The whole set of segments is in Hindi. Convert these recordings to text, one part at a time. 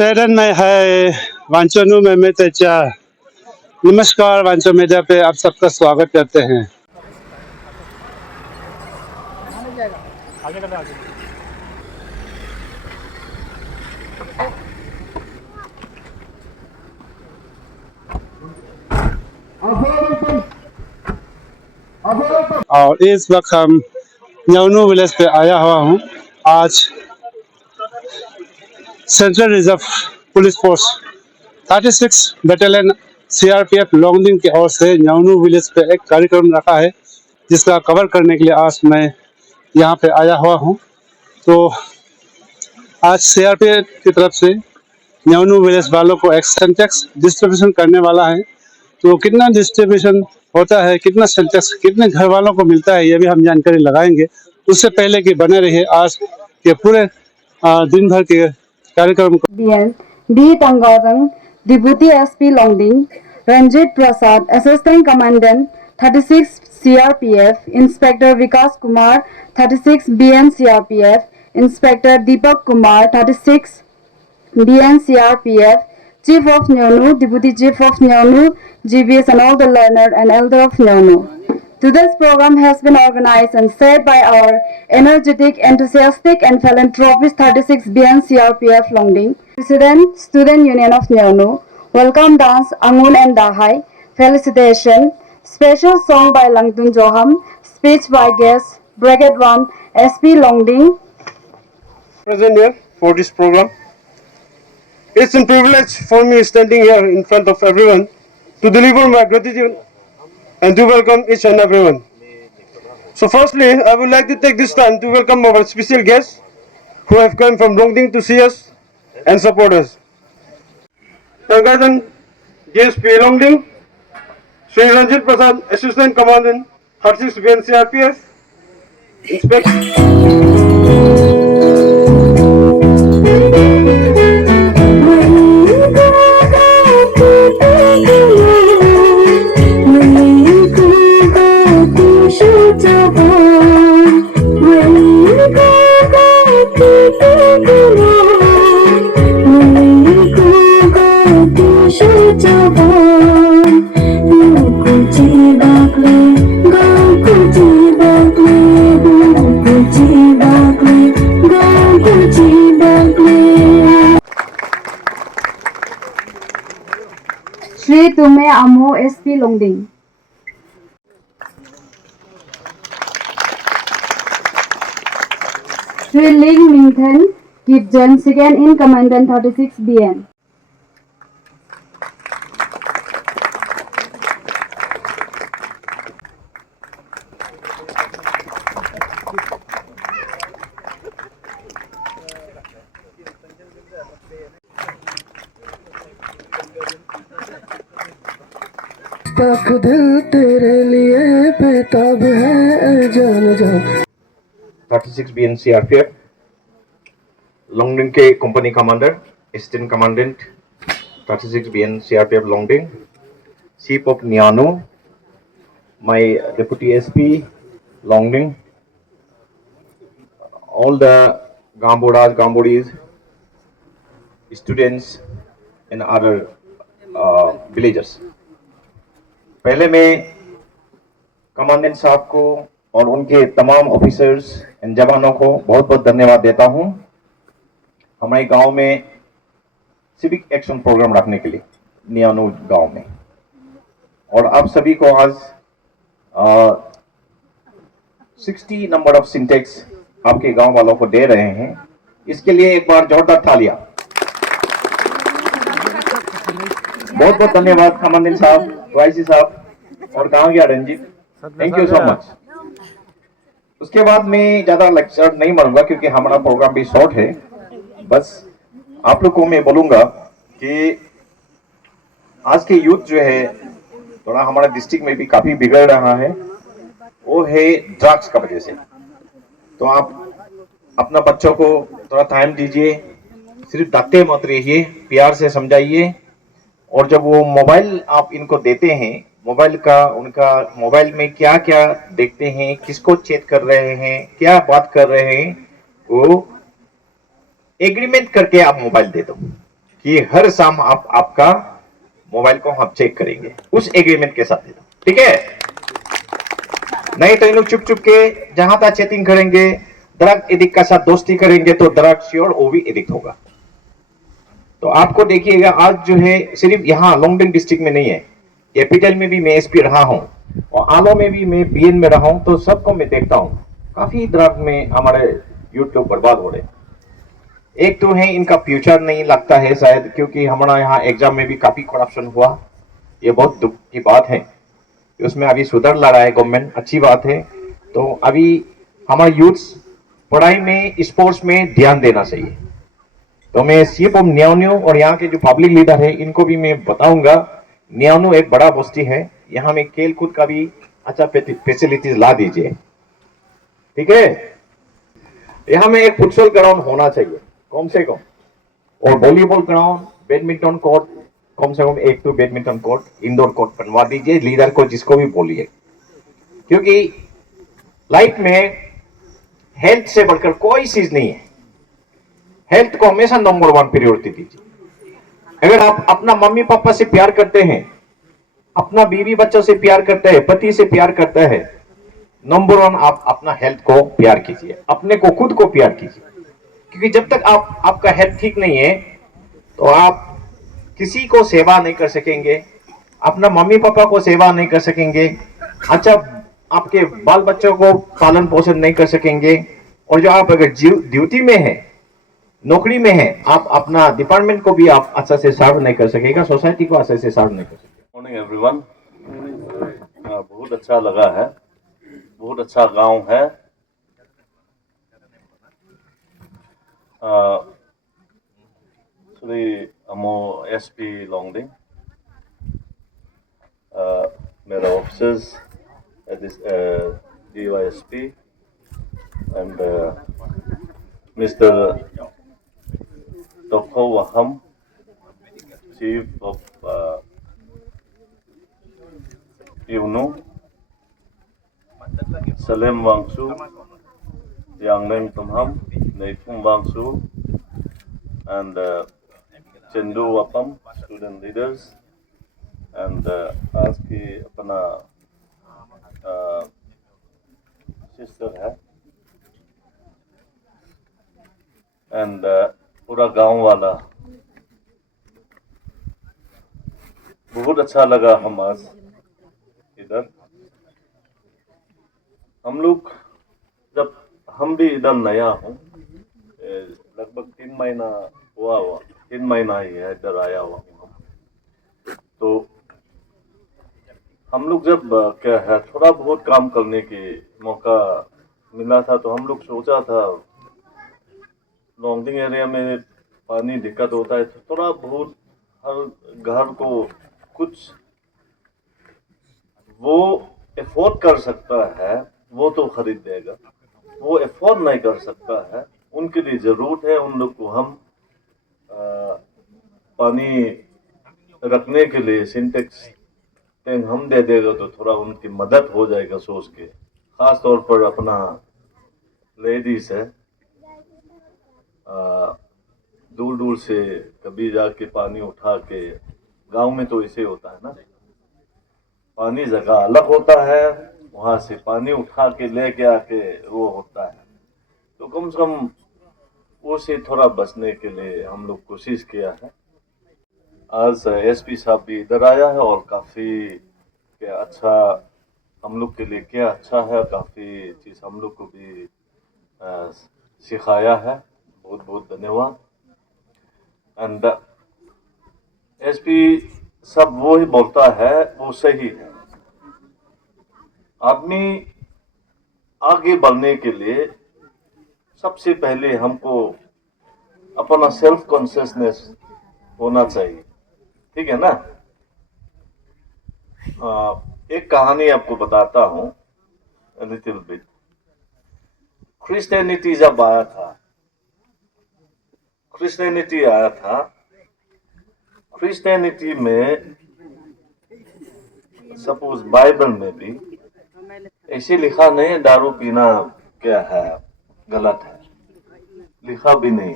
Sweden में है वांचोनु में मैं तेजा। नमस्कार वांचो मीडिया पे आप सबका स्वागत करते हैं। और इस वक्त हम न्योनू विलेज पे आया हुआ हूँ। आज central reserve police force 36 battalion CRPF Longding की ओर से न्योनू विलेज पे एक कार्यक्रम रखा है, जिसका कवर करने के लिए आज मैं यहाँ पे आया हुआ हूँ। तो आज सीआरपीएफ की तरफ से न्योनू विलेज वालों को एक सेंटेक्स डिस्ट्रीब्यूशन करने वाला है। तो कितना डिस्ट्रीब्यूशन होता है, कितना सेंटेक्स कितने घर वालों को मिलता है, ये भी हम जानकारी लगाएंगे। उससे पहले कि बने रहिए आज के पूरे दिन भर के कार्यक्रम को। D. Tangarang, Deputy SP Longding, Ranjit Prasad, Assistant Commandant, 36 CRPF, Inspector Vikas Kumar, 36 BN CRPF, Inspector Deepak Kumar, 36 BN CRPF, Chief of Nyonu, Deputy Chief of Nyonu, GBS and all the learner and elder of Nyonu. Today's program has been organized and set by our energetic, enthusiastic and philanthropist 36 BN CRPF Longding, President, Student Union of Nyonu, welcome dance Angun and Dahai, felicitation, special song by Langtun Joham, speech by guest, Brigade 1, SP Longding. Present here for this program. It's a privilege for me standing here in front of everyone to deliver my gratitude and to welcome each and everyone. So firstly, I would like to take this time to welcome our special guests who have come from Longding to see us and support us. Tangardan JSP Longding, Sri Ranjit Prasad, Assistant Commandant, 36 BN CRPF, Sri Tume Amo SP Longding. Sri Ling Mingthen Gibson, Second in Commandant 36 BN. दिल तेरे लिए बेताब है जान जान। 36 BN CRPF, Longding के company commander, assistant commandant 36 BN CRPF Longding, Chief of Nyanu, my Deputy SP Longding, all the Gambodas, Gambodis, students and other villagers. पहले मैं कमांडेंट साहब को और उनके तमाम ऑफिसर्स एंड जवानों को बहुत बहुत धन्यवाद देता हूं हमारे गांव में सिविक एक्शन प्रोग्राम रखने के लिए नियानू गांव में। और आप सभी को आज 60 नंबर ऑफ सिंटेक्स आपके गांव वालों को दे रहे हैं। इसके लिए एक बार जोरदार तालियां। बहुत बहुत धन्यवाद कमांडेंट साहब, वाईसी साहब और गांव के Ranjit, thank you so much. उसके बाद मैं ज्यादा लेक्चर नहीं मारूंगा क्योंकि हमारा प्रोग्राम भी शॉर्ट है। बस आप लोग को मैं बोलूंगा कि आज के यूथ जो है थोड़ा हमारा डिस्ट्रिक्ट में भी काफी बिगड़ रहा है, वो है ड्रग्स का वजह से। तो आप अपना बच्चों को थोड़ा टाइम दीजिए, सिर्फ डांटते मत रहिए, प्यार से समझाइए। और जब वो मोबाइल आप इनको देते हैं, मोबाइल का उनका मोबाइल में क्या क्या देखते हैं, किसको चेक कर रहे हैं, क्या बात कर रहे हैं, वो एग्रीमेंट करके आप मोबाइल दे दो। कि हर शाम आपका मोबाइल को हम चेक करेंगे, उस एग्रीमेंट के साथ, ठीक है? नहीं तो इन लोग चुप चुप के जहां तक चैटिंग करेंगे, ड्रग एडिक्ट का साथ दोस्ती करेंगे तो ड्रग श्योर वो भी एडिक्ट होगा। तो आपको देखिएगा, आज जो है सिर्फ यहाँ लोंगडिंग डिस्ट्रिक्ट में नहीं है, कैपिटल में भी मैं एसपी रहा हूँ और आलो में भी मैं बीएन में रहा हूँ, तो सबको मैं देखता हूँ काफी ड्रग में हमारे यूथ लोग बर्बाद हो रहे हैं। एक तो है इनका फ्यूचर नहीं लगता है शायद, क्योंकि हमारा यहाँ एग्जाम में भी काफी करप्शन हुआ, ये बहुत दुख की बात है। उसमें अभी सुधर ला रहा है गवर्नमेंट, अच्छी बात है। तो अभी हमारे यूथ पढ़ाई में, स्पोर्ट्स में ध्यान देना चाहिए। तो मैं सीएम ऑफ न्यानो और यहाँ के जो पब्लिक लीडर है इनको भी मैं बताऊंगा, न्यानो एक बड़ा बस्ती है, यहाँ में खेल कूद का भी अच्छा फैसिलिटीज ला दीजिए, ठीक है? यहाँ में एक फुटबॉल ग्राउंड होना चाहिए कम से कम, और वॉलीबॉल ग्राउंड, बैडमिंटन कोर्ट, कम से कम एक तो बैडमिंटन कोर्ट, इंडोर कोर्ट बनवा दीजिए, लीडर को जिसको भी बोलिए। क्योंकि लाइफ में हेल्थ से बढ़कर कोई चीज नहीं है, हेल्थ को हमेशा नंबर 1 प्रायोरिटी दीजिए। अगर आप अपना मम्मी पापा से प्यार करते हैं, अपना बीवी बच्चों से प्यार करते हैं, पति से प्यार करते हैं, नंबर 1 आप अपना हेल्थ को प्यार कीजिए, अपने को खुद को प्यार कीजिए। क्योंकि जब तक आपका हेल्थ ठीक नहीं है तो आप किसी को सेवा नहीं कर सकेंगे, अपना मम्मी पापा को सेवा नहीं कर सकेंगे, अच्छा आपके बाल बच्चों को पालन पोषण नहीं कर सकेंगे, और जो आप अगर ड्यूटी में है, नौकरी में है, आप अपना डिपार्टमेंट को भी आप अच्छा से सर्व नहीं कर सकेगा, सोसाइटी को अच्छे से सर्व नहीं कर सकेगा। मॉर्निंग एवरीवन, बहुत अच्छा लगा है, बहुत अच्छा गांव है। श्री अमो एसपी लॉन्गडिंग, मेरा officers DYSP and Mr. Dr. Waham, Chief of UNO, Salem Wangsu, Yang Neng Tumham, Neifung Wangsu, and Chendu Wapam, student leaders, and आज की अपना सिस्टर है, एंड पूरा गांव वाला, बहुत अच्छा लगा हम आज इधर। हम लोग जब हम भी इधर नया हूँ, लगभग 3 महीना हुआ 3 महीना ही है इधर आया हुआ हूँ हम। तो हम लोग जब क्या है थोड़ा बहुत काम करने के मौका मिला था, तो हम लोग सोचा था लॉन्गडिंग एरिया में पानी दिक्कत होता है, तो थोड़ा बहुत हर घर को कुछ वो अफोर्ड कर सकता है वो तो खरीद देगा, वो अफोर्ड नहीं कर सकता है उनके लिए जरूरत है उन लोग को हम पानी रखने के लिए सिंटेक्स टैंक हम दे देगा, तो थोड़ा उनकी मदद हो जाएगा सोच के। खास तौर पर अपना लेडीज है, दूर दूर से कभी जाके पानी उठा के, गांव में तो ऐसे होता है ना, पानी जगह अलग होता है, वहां से पानी उठा के लेके आके वो होता है। तो कम से कम वो से थोड़ा बचने के लिए हम लोग कोशिश किया है। आज एसपी साहब भी इधर आया है और काफ़ी क्या अच्छा हम लोग के लिए क्या अच्छा है, काफ़ी चीज़ हम लोग को भी सिखाया है, बहुत बहुत धन्यवाद। एंड एसपी सब वो ही बोलता है वो सही है। आदमी आगे बढ़ने के लिए सबसे पहले हमको अपना सेल्फ कॉन्शियसनेस होना चाहिए, ठीक है ना। एक कहानी आपको बताता हूँ, लिटिल बिट। क्रिश्चियनिटी जब आया था, क्रिश्चियनिटी में सपोज बाइबल में भी ऐसे लिखा नहीं है दारू पीना क्या है गलत है, लिखा भी नहीं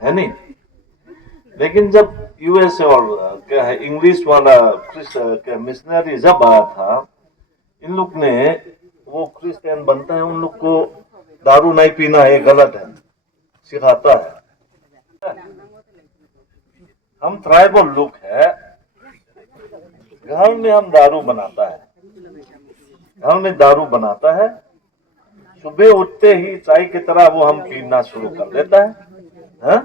है नहीं। लेकिन जब यूएस और क्या है इंग्लिश वाला क्या मिशनरी जब आया था, इन लोग ने वो क्रिश्चियन बनता है उन लोग को दारू नहीं पीना है, गलत है, सिखाता है। हम ट्राइबल लोग है, घर में हम दारू बनाता है, घर में दारू बनाता है, सुबह उठते ही चाय की तरह वो हम पीना शुरू कर देता है, हाँ?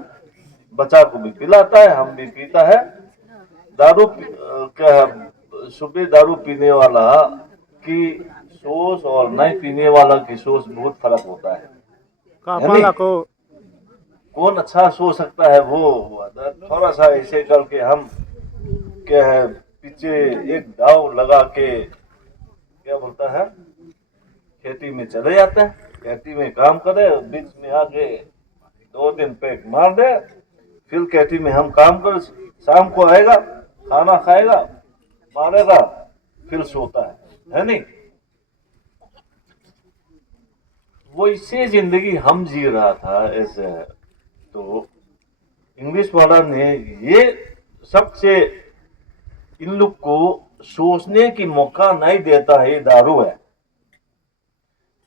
बच्चा को भी पिलाता है, हम भी पीता है। दारू क्या सुबह दारू पीने वाला की सोच और नहीं पीने वाला की सोच बहुत फर्क होता है। कौन अच्छा सोच सकता है वो थोड़ा सा ऐसे करके हम क्या है पीछे एक दाव लगा के क्या बोलता है खेती में चले जाता है, खेती में काम करे, बीच में आके 2 दिन पैक मार दे, फिर खेती में हम काम कर, शाम को आएगा, खाना खाएगा, मारेगा, फिर सोता है नहीं? वो इससे जिंदगी हम जी रहा था ऐसे। तो इंग्लिश वाला ने ये सबसे इन लोग को सोचने की मौका नहीं देता है, ये दारू है।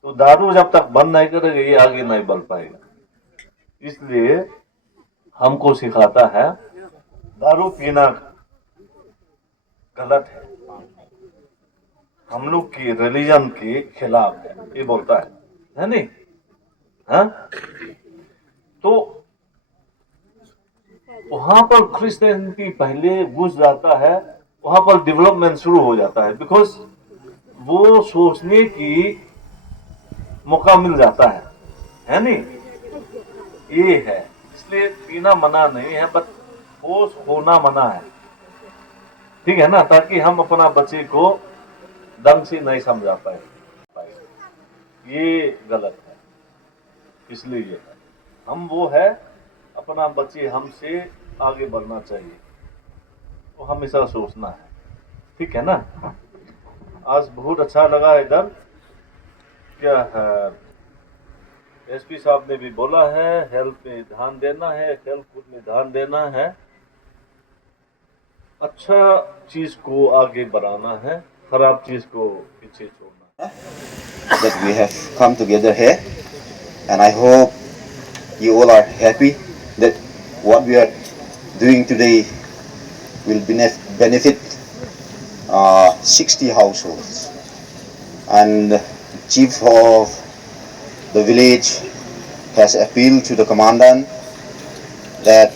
तो दारू जब तक बंद नहीं करेगा ये आगे नहीं बढ़ पाएगा। इसलिए हमको सिखाता है दारू पीना गलत है, हम लोग की रिलीजन के खिलाफ है, ये बोलता है नहीं? हाँ? तो वहां पर क्रिश्चियनिटी पहले घुस जाता है, वहां पर डेवलपमेंट शुरू हो जाता है, बिकॉज वो सोचने की मौका मिल जाता है नहीं? ये है, इसलिए पीना मना नहीं है, बट होश होना मना है, ठीक है ना? ताकि हम अपना बच्चे को ढंग से नहीं समझा पाए, ये गलत है। इसलिए ये है, हम वो है अपना बच्चे हमसे आगे बढ़ना चाहिए, वो हमेशा सोचना है, ठीक है ना? आज बहुत अच्छा लगा इधर, क्या है एसपी साहब ने भी बोला है हेल्थ में ध्यान देना है, खेल कूद में ध्यान देना है, अच्छा चीज को आगे बढ़ाना है, खराब चीज को पीछे छोड़ना है। That we have come together here, and I hope you all are happy that what we are doing today will benefit 60 households. And the chief of the village has appealed to the commandant that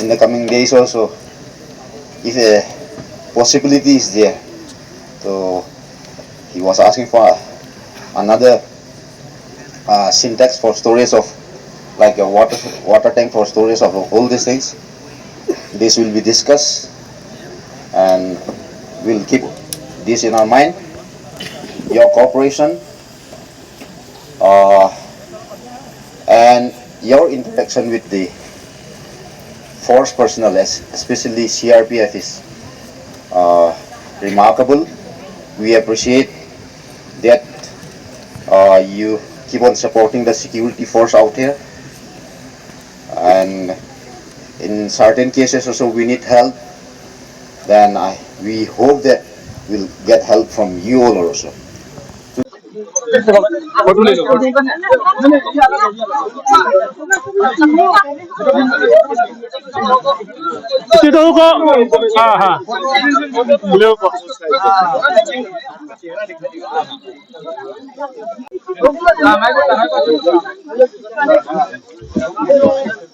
in the coming days also, if a possibility is there, so he was asking for another syntax for storage of like a water tank for storage of all these things. This will be discussed and we'll keep this in our mind. Your cooperation and your interaction with the force personnel, especially CRPF, is remarkable. We appreciate that you keep on supporting the security force out here, and in certain cases also we need help, then we hope that we'll get help from you all also.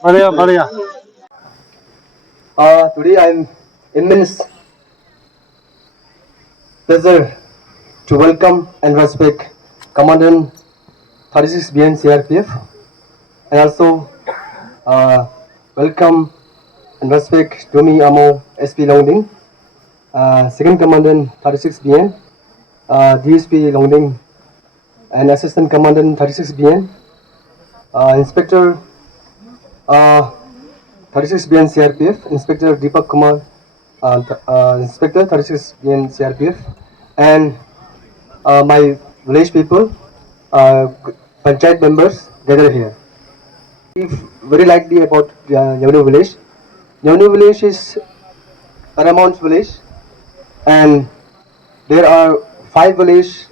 बढ़िया बढ़िया। Today I'm immense pleasure to welcome and respect Commandant 36 BN CRPF, and also welcome and respect Domi Amo SP Longding, Second Commandant 36 BN, DSP Longding, and Assistant Commandant 36 BN, Inspector 36 BN CRPF, Inspector Deepak Kumar, Inspector 36 BN CRPF, and my village people, panchayat members gathered here. Very likely about Nyavnu village. Nyavnu village is paramount village, and there are 5 villages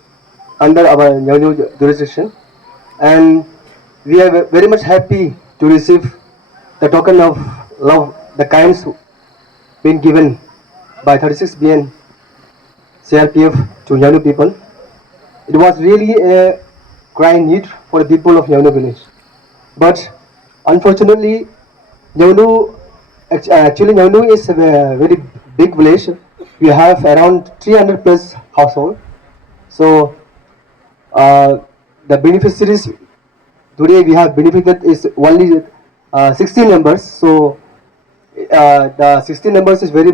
under our Nyavnu jurisdiction, and we are very much happy to receive the token of love, the kinds been given by 36 BN CRPF to Nyavnu people. It was really a crying need for the people of Nyavnu village. But unfortunately, Nyavnu, actually Nyavnu is a very big village. We have around 300 plus household. So the beneficiaries today we have benefited is only 16 members. So the 16 members is very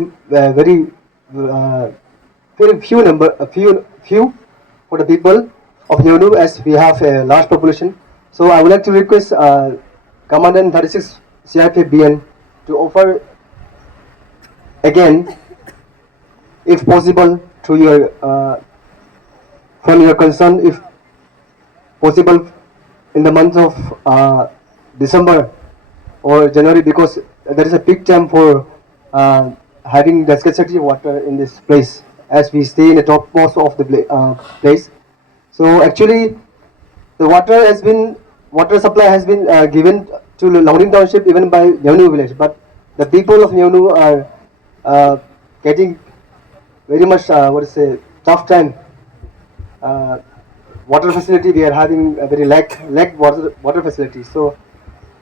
few for the people of Nyavnu, as we have a large population. So I would like to request Commandant 36 CRPF BN to offer again, if possible, to your from your concern, if possible, in the month of December or January, because there is a peak time for having the scarcity of water in this place, as we stay in the topmost of the place. So actually, the water supply has been given to Longding Township even by Nyavnu village, but the people of Nyavnu are getting very much tough time. Water facility, we are having a very lack water facility. So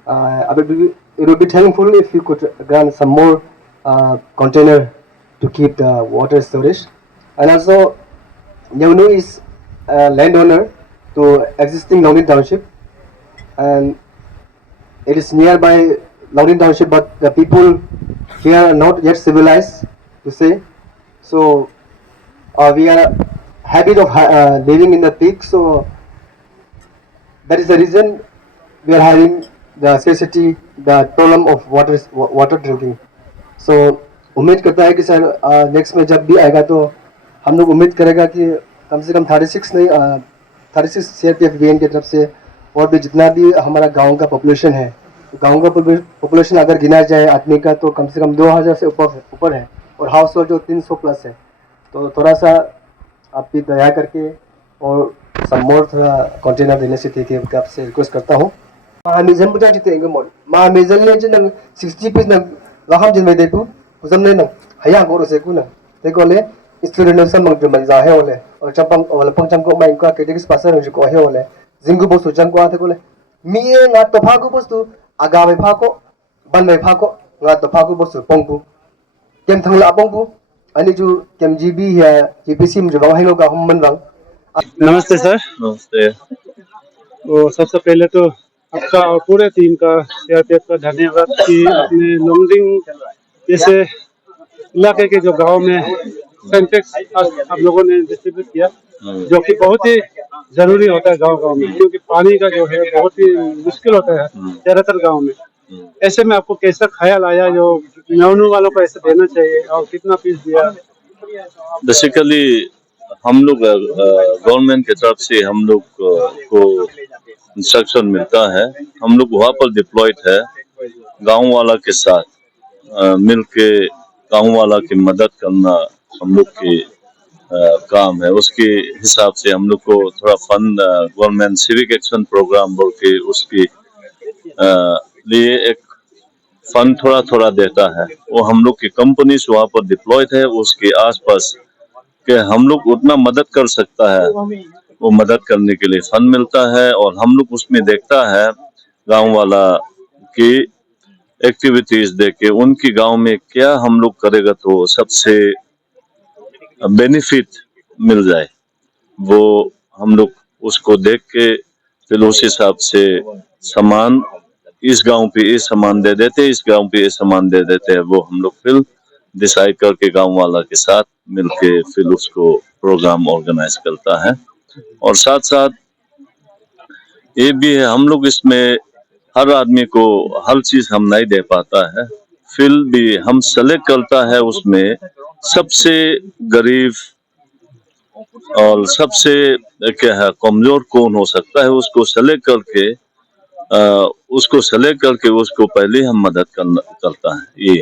it would be thankful if you could grant some more container to keep the water storage. And also, Nyavnu is a landowner to existing Longding Township, and it is nearby Longding Township, but the people here are not yet civilized, to say. So we are habit of living in the peak, so that is the reason we are having the scarcity, the problem of water drinking. So उम्मीद करता है कि सर नेक्स्ट में जब भी आएगा तो हम लोग उम्मीद करेगा कि कम से कम 36 नहीं 36 CRPF BN की तरफ से और भी जितना भी हमारा गांव का पॉपुलेशन है, गांव का पॉपुलेशन अगर गिना जाए आदमी का तो कम से कम 2000 से ऊपर है, और हाउस होल्ड जो 300 प्लस है. तो थोड़ा सा आप भी दया करके और सम्मोर थोड़ा कंटेनर देने से थे कि आपसे रिक्वेस्ट करता हूँ. महामिजन बुझा जिते इंगमोल महामिजन ले जन 60 पीस न लाहम जिन में देखो उजमने न हया गोरो से कुना देखो ले स्टूडेंट सब मंग मंजा है ओले और चपंग और पंचम को मैं इनका कैटेगरीज पासर हो को है ओले जिंगु बो सुजन को आते कोले मिए ना तो फागु बस्तु आगा में फाको बन में फाको ना तो फागु बस्तु पंगु केम थंगला पंगु अनि जो केम जीबी है जीपीसी में जो है लोग हम मन रंग. नमस्ते सर. नमस्ते. तो सबसे पहले तो आपका और पूरे टीम का सीआरपीएफ का धन्यवाद कि अपने लॉन्गडिंग जैसे इलाके के जो गांव में सेंटेक्स आप लोगों ने डिस्ट्रीब्यूट किया, जो कि बहुत ही जरूरी होता है गांव में, क्योंकि पानी का जो है बहुत ही मुश्किल होता है ज्यादातर गांव में. ऐसे में आपको कैसा ख्याल आया जो न्यावनु वालों को ऐसे देना चाहिए और कितना पीस दिया? बेसिकली हम लोग गवर्नमेंट की तरफ से हम लोग को इंस्ट्रक्शन मिलता है, हम लोग वहाँ पर डिप्लॉयड है गांव वाला के साथ मिल के गांव वाला की मदद करना हम लोग के काम है. उसके हिसाब से हम लोग को थोड़ा fund government civic action program बोल के उसके लिए एक फंड थोड़ा थोड़ा देता है. वो हम लोग की कंपनी वहाँ पर डिप्लॉयड है, उसके आसपास के हम लोग उतना मदद कर सकता है वो मदद करने के लिए फंड मिलता है, और हम लोग उसमें देखता है गांव वाला की एक्टिविटीज देख के उनकी गांव में क्या हम लोग करेगा तो सबसे बेनिफिट मिल जाए, वो हम लोग उसको देख के फिर उस हिसाब से सामान इस गांव पे ये सामान दे देते, इस गांव पे ये सामान दे देते हैं. वो हम लोग फिर डिसाइड करके गांव वाला के साथ मिलके फिर उसको प्रोग्राम ऑर्गेनाइज करता है. और साथ साथ ये भी है हम लोग इसमें हर आदमी को हर चीज हम नहीं दे पाता है, फिर भी हम सेलेक्ट करता है उसमें सबसे गरीब और सबसे क्या है कमजोर कौन हो सकता है, उसको सेलेक्ट करके उसको सेलेक्ट करके उसको पहले हम मदद करता है। ये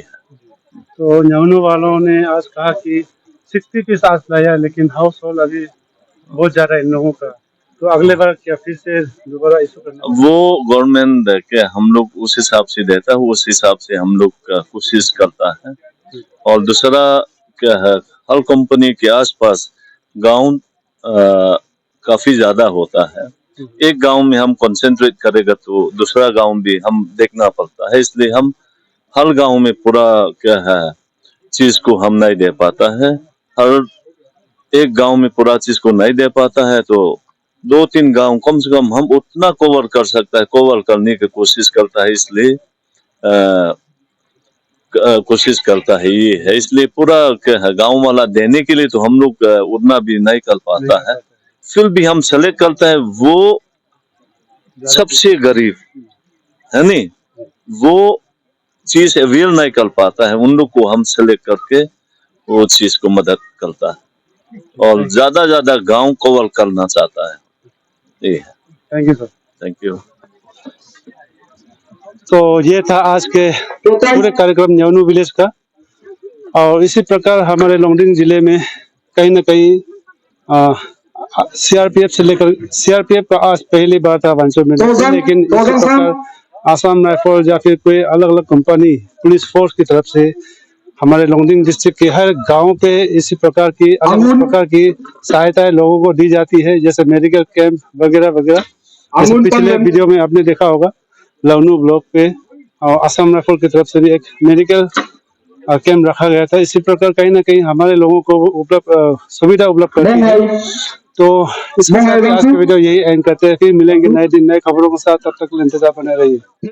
तो न्यानो वालों ने आज कहा कि 60 पीस आज लाया, लेकिन हाउस होल्ड अभी बहुत ज्यादा इन लोगों का, तो अगले बार क्या फिर से दोबारा इशू करना? वो गवर्नमेंट के हम लोग उस हिसाब से देता है, उस हिसाब से हम लोग कोशिश करता है। और दूसरा क्या है, हर कंपनी के आसपास गांव काफी ज्यादा होता है। एक गांव में हम कंसंट्रेट करेगा तो दूसरा गांव भी हम देखना पड़ता है, इसलिए हम हर गांव में पूरा क्या है चीज को हम नहीं दे पाता है। हर एक गांव में पूरा चीज को नहीं दे पाता है, तो 2-3 गांव कम से कम हम उतना कवर कर सकता है, कवर करने की कोशिश करता है, इसलिए कोशिश करता है। ये है, इसलिए पूरा क्या है गांव वाला देने के लिए तो हम लोग उतना भी नहीं कर पाता है। फिर भी हम सेलेक्ट करता है वो सबसे गरीब है नहीं, वो चीज अवेयर नहीं कर पाता है, उन लोग को हम सेलेक्ट करके वो चीज को मदद करता है और ज्यादा गांव कवर करना चाहता है। ये है। Thank you sir. Thank you. तो ये था आज के पूरे कार्यक्रम न्यानो विलेज का। और इसी प्रकार हमारे लोंगडिंग जिले में कहीं न कहीं सीआरपीएफ से लेकर, सीआरपीएफ का आज पहली बार था वांचो में, लेकिन इसी प्रकार आसाम राइफल या फिर कोई अलग अलग कंपनी पुलिस फोर्स की तरफ से हमारे लोंगडिंग डिस्ट्रिक्ट के हर गांव पे इसी प्रकार की अलग अलग प्रकार की सहायताएं लोगों को दी जाती है, जैसे मेडिकल कैंप वगैरह वगैरह। जैसे पिछले वीडियो में आपने देखा होगा लवनू ब्लॉक पे और आसाम राइफल की तरफ से भी एक मेडिकल कैंप रखा गया था। इसी प्रकार कहीं ना कहीं हमारे लोगों को सुविधा उपलब्ध करती है। तो इसके साथ आज की वीडियो यही एंड करते हैं, फिर मिलेंगे नए दिन नए खबरों के साथ, तब तक इंतजार बने रहिए।